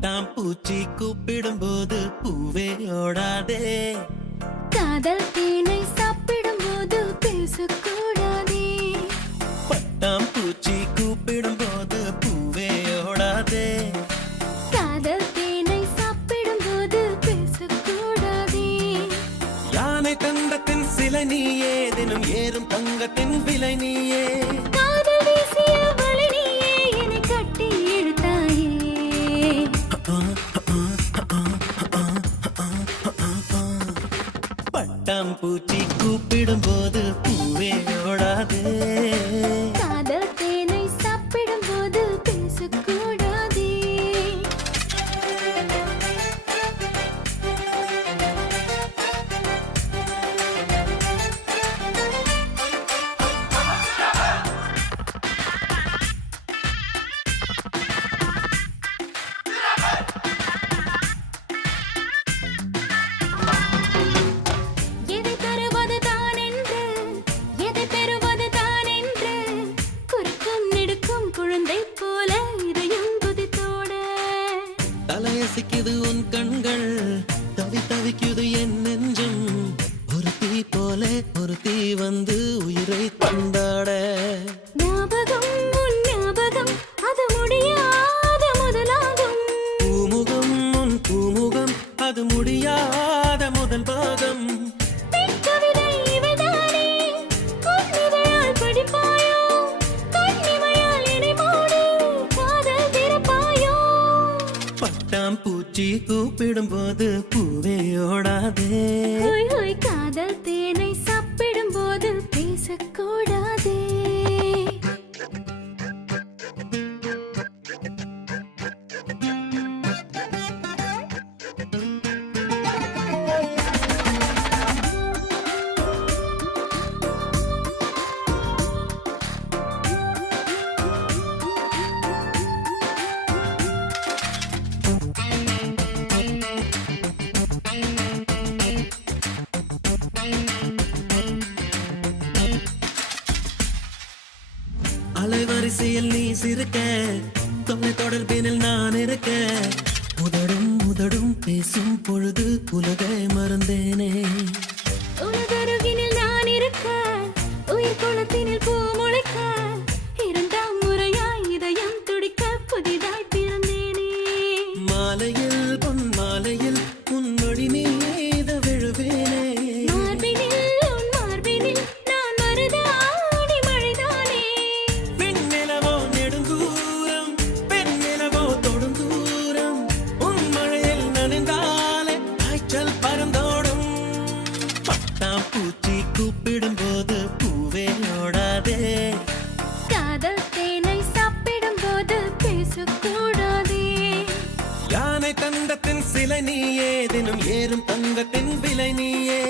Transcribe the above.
பட்டாம்பூச்சி கூப்பிடும் போது பூவே ஓடாதே. காதல் தேனை சாப்பிடும் போது பேசக்கூடாதே. பட்டாம்பூச்சி கூப்பிடும் போது பூவே ஓடாதே. காதல் தேனை சாப்பிடும் போது பேசக்கூடாதே. யானை தந்தத்தின் சிலை நீயே, தினம் ஏறும் தங்கத்தின் விலை நீயே. காதல் வீசிய வலை நீயே, என்னை கட்டி இழுத்தாயே. பட்டாம்பூச்சி கூப்பிடும் போது பூவே ஓடாதே. காதல் தேனை சாப்பிடும் போது பேசக்கூடாதே. எதை தருவது தான் என்று, எதை பெறுவது தான் என்று, குறுக்கும் நெடுக்கும் குழந்தை போல இதயம் குதித்தோட. தலையசிக்குது உன் கண்கள், தவிக்குது என் நெஞ்சம். ஒரு தீ போல ஒரு தீ வந்து உயிரை தந்தாட. ஞாபகம் உன் ஞாபகம், அது முடியாத முதலாகும். பூமுகம் உன் பூமுகம், அது முடியாத முதல் பாகம். பெண் கவிதை இவைதானே, உன் இதழால் படிப்பாயோ, கண்ணிமையால் என்னை மூடி காதல் திறப்பாயோ. பட்டாம்பூச்சி கூப்பிடும் போது பூவே ஓடாதே. ஹோய் ஹோய் காதல் தேனை சாப்பிடும் போது பேசக்கூடாதே. அலைவரிசையில் நீ சிரிக்க, தொலை தொடர்பினில் நான் இருக்க. உதடும் பேசும் பொழுது உலகை மறந்தேனே. உனதருகினில் நான் இருக்க, உயிர் குளத்தினில் பூ முளைக்க. இரண்டாம் முறையாய் இதயம் துடிக்க புதிதாய் பிறந்தேனே. மாலையில் பொன் மாலையில் உன் மொழி மீது விழுவேனே. மார்பினில் உன் மார்பினில் நான் மருதாணி மழைதானே. பெண்ணிலவோ நெடுந்தூரம், பெண்ணிலவோ தொடுந்தூரம். உன் மழையில் நனைந்தாலே காய்ச்சல் பறந்தோடும். பட்டாம்பூச்சி கூப்பிடும் போது பூவே ஓடாதே. காதல் தேனை சாப்பிடும் போது பேசக்கூடாதே. யானை தந்தத்தின் சிலை நீயே, தினம் ஏறும் தங்கத்தின் விலை நீயே.